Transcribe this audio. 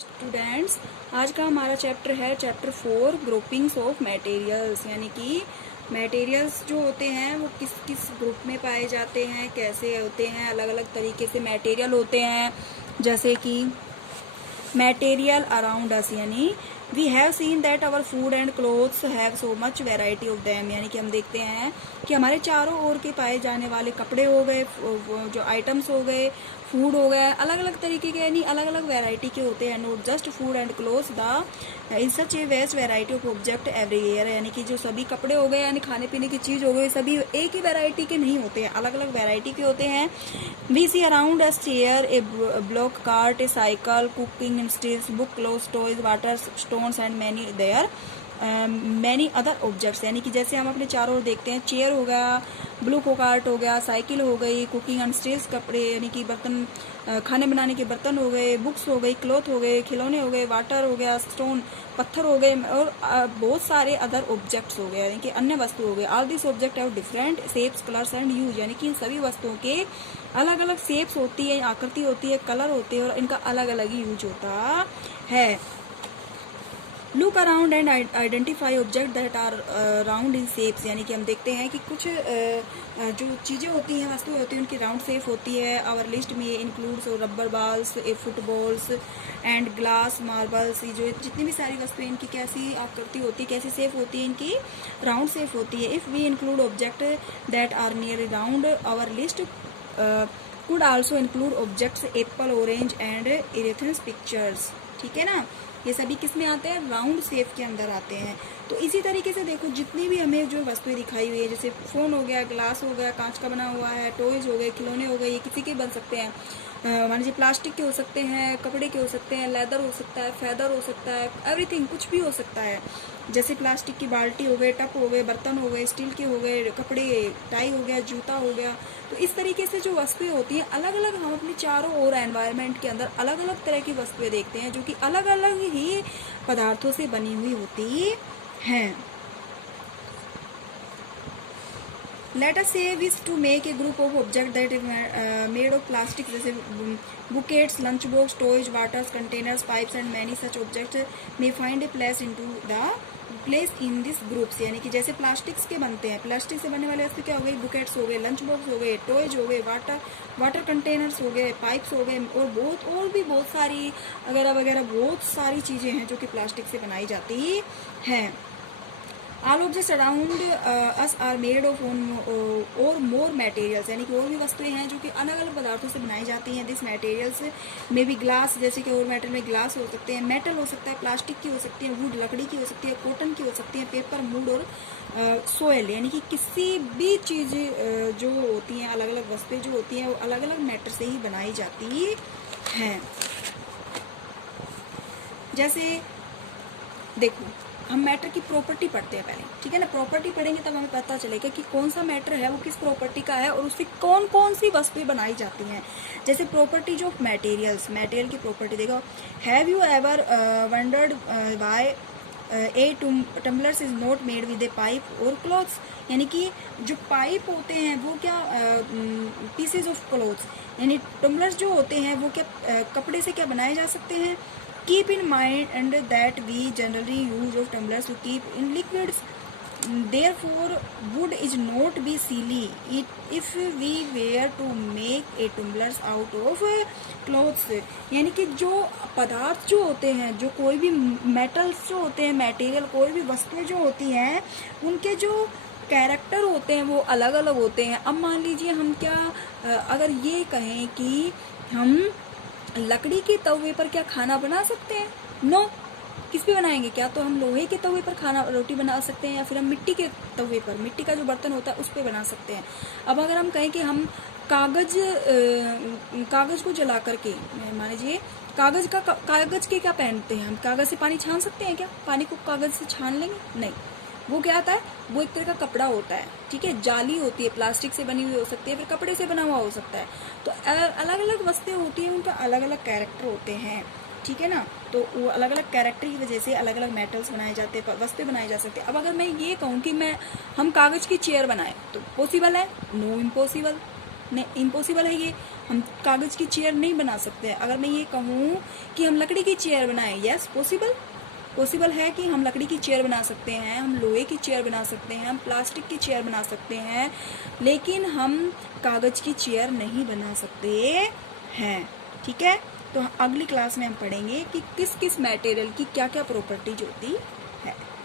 Students, आज का हमारा चैप्टर है चैप्टर 4 ग्रुपिंग्स ऑफ मटेरियल्स। यानी कि मटेरियल्स जो होते हैं वो किस किस ग्रुप में पाए जाते हैं, कैसे होते हैं, अलग अलग तरीके से मटेरियल होते हैं। जैसे कि मटेरियल अराउंड अस, यानी we have seen that our food and clothes have so much variety of them. यानी कि हम देखते हैं कि हमारे चारों ओर के पाए जाने वाले कपड़े हो गए, जो आइटम्स हो गए, फूड हो गया, अलग अलग तरीके के यानी अलग अलग वैरायटी के होते हैं। Not just food and clothes the in such a vast variety of object every year. यानी कि जो सभी कपड़े हो गए यानी खाने पीने की चीज हो गई, सभी एक ही वैरायटी के नहीं होते हैं, अलग अलग वैरायटी के होते हैं। We see around us chair, a block cart, a cycle, cooking instance, book, clothes, toys, water stones and many there many other objects. यानी कि जैसे हम अपने चारों ओर देखते हैं, चेयर हो गया, ब्लू को कार्ट हो गया, साइकिल हो गई, कुकिंग अनस्टेज कपड़े यानी कि बर्तन, खाने बनाने के बर्तन हो गए, बुक्स हो गई, क्लॉथ हो गए, खिलौने हो गए, वाटर हो गया, स्टोन पत्थर हो गए, और बहुत सारे अदर ऑब्जेक्ट्स हो गए यानी कि अन्य वस्तु हो गए। All this object have different shapes, colours and use. यानी कि इन सभी वस्तुओं के अलग अलग शेप्स होती है, आकृति होती है, कलर होते हैं और इनका अलग अलग ही यूज होता है। Look around and identify object that are round in shapes. यानी कि हम देखते हैं कि कुछ जो चीज़ें होती हैं, वस्तुएं होती हैं, उनकी राउंड शेप होती है। आवर लिस्ट में includes rubber balls, footballs and glass marbles. ये जो जितनी भी सारी वस्तुएं, इनकी कैसी आकृति होती है, कैसी शेप होती है, इनकी राउंड शेप होती है। If we include object that are near round, our list could also include objects apple, orange and इरेथेंस पिक्चर्स। ठीक है ना, ये सभी किस में आते हैं, राउंड शेप के अंदर आते हैं। तो इसी तरीके से देखो जितनी भी हमें जो वस्तुएं दिखाई हुई है, जैसे फोन हो गया, ग्लास हो गया, कांच का बना हुआ है, टॉयज हो गए, खिलौने हो गए, ये किसी के बन सकते हैं। मान लीजिए प्लास्टिक के हो सकते हैं, कपड़े के हो सकते हैं, लेदर हो सकता है, फेदर हो सकता है, एवरीथिंग कुछ भी हो सकता है। जैसे प्लास्टिक की बाल्टी हो गए, टप हो गए, बर्तन हो गए, स्टील के हो गए, कपड़े, टाई हो गया, जूता हो गया। तो इस तरीके से जो वस्तुएं होती हैं अलग अलग, हम अपने चारों ओर एनवायरनमेंट के अंदर अलग अलग तरह की वस्तुएं देखते हैं जो कि अलग अलग ही पदार्थों से बनी हुई होती हैं। Let us say wish to make a group of objects that is made of plastic, जैसे buckets, lunchbox, toys, water containers, pipes and many such objects may find a place in this groups। यानी कि जैसे plastics के बनते हैं, plastic से बनने वाले वस्तु क्या हो गई, बुकेट्स हो गए, लंच बॉक्स हो गए, टॉयज हो गए, वाटर कंटेनर्स हो गए, पाइप्स हो गए, और भी बहुत सारी वगैरह वगैरह बहुत सारी चीजें हैं जो कि प्लास्टिक से बनाई जाती हैं। All objects around us are made of or more materials। यानी कि और भी वस्तुएं हैं जो कि अलग अलग पदार्थों से बनाई जाती हैं। दिस मटेरियल्स में भी ग्लास, जैसे कि और मेटल में ग्लास हो सकते हैं, मेटल हो सकता है, प्लास्टिक की हो सकती है, वुड लकड़ी की हो सकती है, कॉटन की हो सकती है, पेपर, वुड और सोयल। यानी कि किसी भी चीज़ जो होती हैं, अलग अलग वस्तुएं जो होती हैं वो अलग अलग मैटर से ही बनाई जाती हैं। जैसे देखो, हम मैटर की प्रॉपर्टी पढ़ते हैं पहले, ठीक है ना। प्रॉपर्टी पढ़ेंगे तब हमें पता चलेगा कि कौन सा मैटर है वो किस प्रॉपर्टी का है और उससे कौन कौन सी वस्तुएं बनाई जाती हैं। जैसे प्रॉपर्टीज ऑफ मटेरियल्स, मटेरियल की प्रॉपर्टी देखो। Have you ever wondered why A tumblers is not made with A pipe और क्लॉथ्स। यानी कि जो पाइप होते हैं वो क्या पीसेज ऑफ क्लॉथ्स, यानी टम्बलर्स जो होते हैं वो क्या कपड़े से क्या बनाए जा सकते हैं। Keep in mind that we generally use of tumblers to keep in liquids. Therefore, wood is not be silly if we were to make a tumblers out of clothes। यानी कि जो पदार्थ जो होते हैं, जो कोई भी मेटल्स जो होते हैं, मटेरियल कोई भी वस्तुएं जो होती हैं, उनके जो कैरेक्टर होते हैं वो अलग अलग होते हैं। अब मान लीजिए हम क्या अगर ये कहें कि हम लकड़ी के तवे पर क्या खाना बना सकते हैं, नो। किस पे बनाएंगे, क्या तो हम लोहे के तवे पर खाना रोटी बना सकते हैं या फिर हम मिट्टी के तवे पर, मिट्टी का जो बर्तन होता है उस पे बना सकते हैं। अब अगर हम कहें कि हम कागज को जला करके, मान लीजिए कागज के क्या पहनते हैं हम, कागज से पानी छान सकते हैं क्या, पानी को कागज से छान लेंगे, नहीं। वो क्या आता है, वो एक तरह का कपड़ा होता है, ठीक है, जाली होती है, प्लास्टिक से बनी हुई हो सकती है, फिर कपड़े से बना हुआ हो सकता है। तो अलग अलग वस्तुएं होती हैं, उनका अलग अलग कैरेक्टर होते हैं, ठीक है ना। तो वो अलग अलग कैरेक्टर की वजह से अलग अलग मेटल्स बनाए जाते हैं, वस्तुएं बनाई जा सकती है। अब अगर मैं ये कहूँ कि हम कागज की चेयर बनाए तो पॉसिबल है, नो, इम्पॉसिबल, नहीं, इम्पॉसिबल है ये। हम कागज़ की चेयर नहीं बना सकते। अगर मैं ये कहूँ कि हम लकड़ी की चेयर बनाएं, यस पॉसिबल है कि हम लकड़ी की चेयर बना सकते हैं, हम लोहे की चेयर बना सकते हैं, हम प्लास्टिक की चेयर बना सकते हैं, लेकिन हम कागज़ की चेयर नहीं बना सकते हैं। ठीक है, तो अगली क्लास में हम पढ़ेंगे कि किस किस मटेरियल की क्या क्या प्रॉपर्टीज होती